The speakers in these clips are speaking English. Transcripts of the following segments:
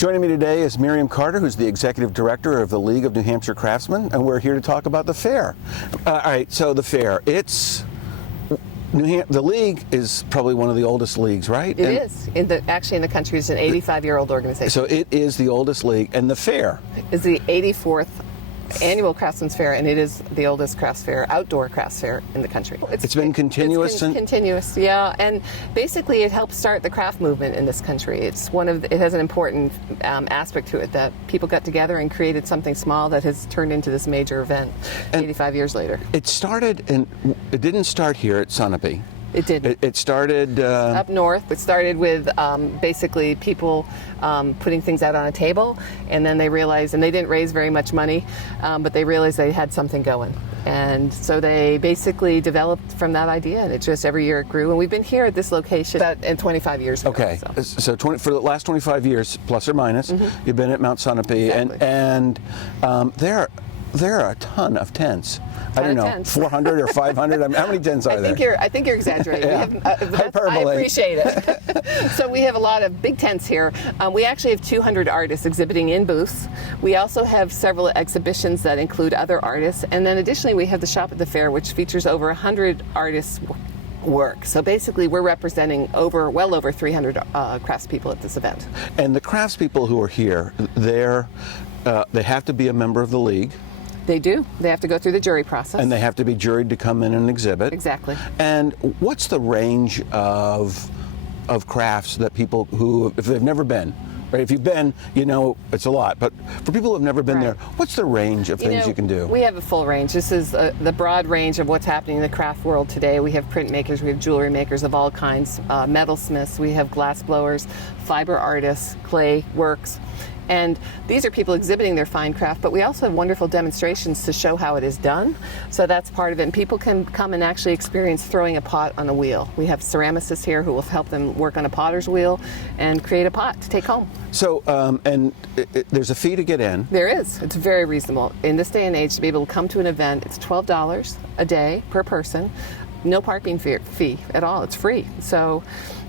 Joining me today is Mariam Carter, who's the Executive Director of the League of New Hampshire Craftsmen, and we're here to talk about the fair. All right, so the fair, the league is probably one of the oldest leagues, right? It is. Actually, in the country, it's an 85-year-old organization. So it is the oldest league, and the fair It's the 84th annual Craftsmen's Fair, and it is the oldest crafts fair, outdoor crafts fair in the country. It's been continuous. It's continuous, yeah. And basically, it helped start the craft movement in this country. It has an important aspect to it that people got together and created something small that has turned into this major event. And 85 years later, it started, and it didn't start here at Sunapee. It did. It started up north. It started with basically people putting things out on a table, and then they realized, and they didn't raise very much money, but they realized they had something going. And so they basically developed from that idea, and it just every year it grew. And we've been here at this location about 25 years ago. Okay, so for the last 25 years, plus or minus, you've been at Mount Sunapee, exactly. and there are a ton of tents. I don't know, 400 or 500. How many tents are there? I think you're exaggerating. Yeah. I appreciate it. So we have a lot of big tents here. We actually have 200 artists exhibiting in booths. We also have several exhibitions that include other artists, and then additionally we have the shop at the fair, which features over 100 artists' work. So basically we're representing well over 300 craftspeople at this event. And the craftspeople who are here, they have to be a member of the league. They do. They have to go through the jury process. And they have to be juried to come in and exhibit. Exactly. And what's the range of crafts that people who, if they've never been, right? If you've been, you know it's a lot. But for people who have never been there, what's the range of things you can do? We have a full range. This is the broad range of what's happening in the craft world today. We have printmakers, we have jewelry makers of all kinds, metalsmiths, we have glass blowers, fiber artists, clay works. And these are people exhibiting their fine craft, but we also have wonderful demonstrations to show how it is done. So that's part of it. And people can come and actually experience throwing a pot on a wheel. We have ceramicists here who will help them work on a potter's wheel and create a pot to take home. So, there's a fee to get in. There is. It's very reasonable. In this day and age, to be able to come to an event, it's $12 a day per person. No parking fee at all. It's free. So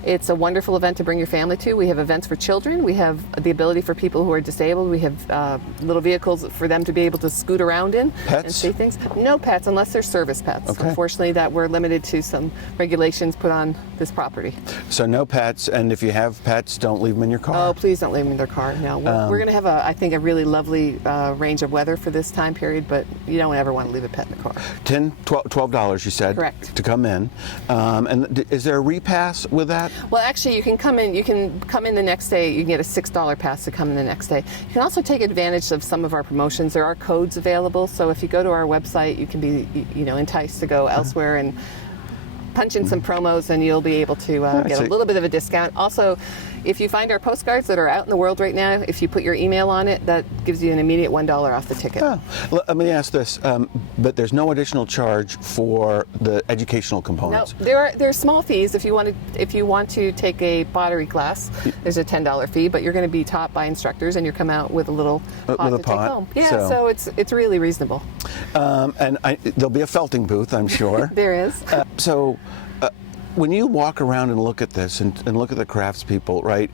it's a wonderful event to bring your family to. We have events for children. We have the ability for people who are disabled. We have little vehicles for them to be able to scoot around in and see things. No pets unless they're service pets. Okay. Unfortunately, that we're limited to some regulations put on this property. So no pets, and if you have pets, don't leave them in your car. Oh, please don't leave them in their car. No, we're going to have I think, a really lovely range of weather for this time period, but you don't ever want to leave a pet in the car. $12, you said. Correct. To come in. And is there a repass with that? Well, actually, you can come in. You can come in the next day. You can get a $6 pass to come in the next day. You can also take advantage of some of our promotions. There are codes available, so if you go to our website, you can be, enticed to go elsewhere and punch in some promos, and you'll be able to get a little bit of a discount. Also, if you find our postcards that are out in the world right now, if you put your email on it, that gives you an immediate $1 off the ticket. Oh. Let me ask this, but there's no additional charge for the educational components? No, there are small fees. If you want to take a pottery class, there's a $10 fee, but you're going to be taught by instructors, and you come out with a little pot to take home. Yeah, so it's really reasonable. And there'll be a felting booth, I'm sure. There is. When you walk around and look at this and look at the craftspeople, right,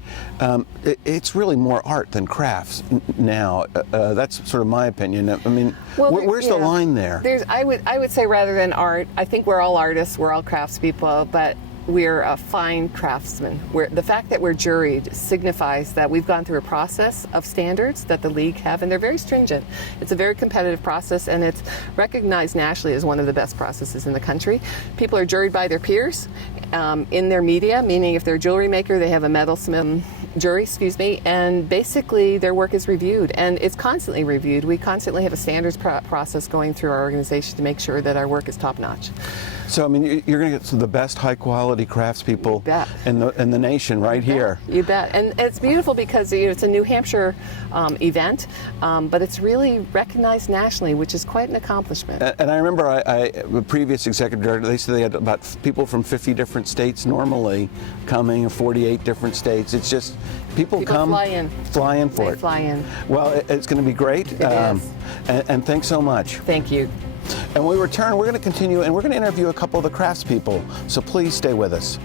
it's really more art than crafts now. That's sort of my opinion. I mean, where's the line there? I would say rather than art, I think we're all artists, we're all craftspeople, but we're a fine craftsman. The fact that we're juried signifies that we've gone through a process of standards that the league have, and they're very stringent. It's a very competitive process, and it's recognized nationally as one of the best processes in the country. People are juried by their peers in their media, meaning if they're a jewelry maker, they have a metalsmith jury, and basically their work is reviewed, and it's constantly reviewed. We constantly have a standards process going through our organization to make sure that our work is top-notch. So, I mean, you're going to get the best high-quality craftspeople in the nation right here. You bet. And it's beautiful because it's a New Hampshire event, but it's really recognized nationally, which is quite an accomplishment. And I remember the previous executive director, they said they had about people from 50 different states normally coming, 48 different states. It's just people come, fly in for it. Fly in. Well, it's going to be great. It is. And thanks so much. Thank you. And when we return, we're going to continue and we're going to interview a couple of the craftspeople. So please stay with us.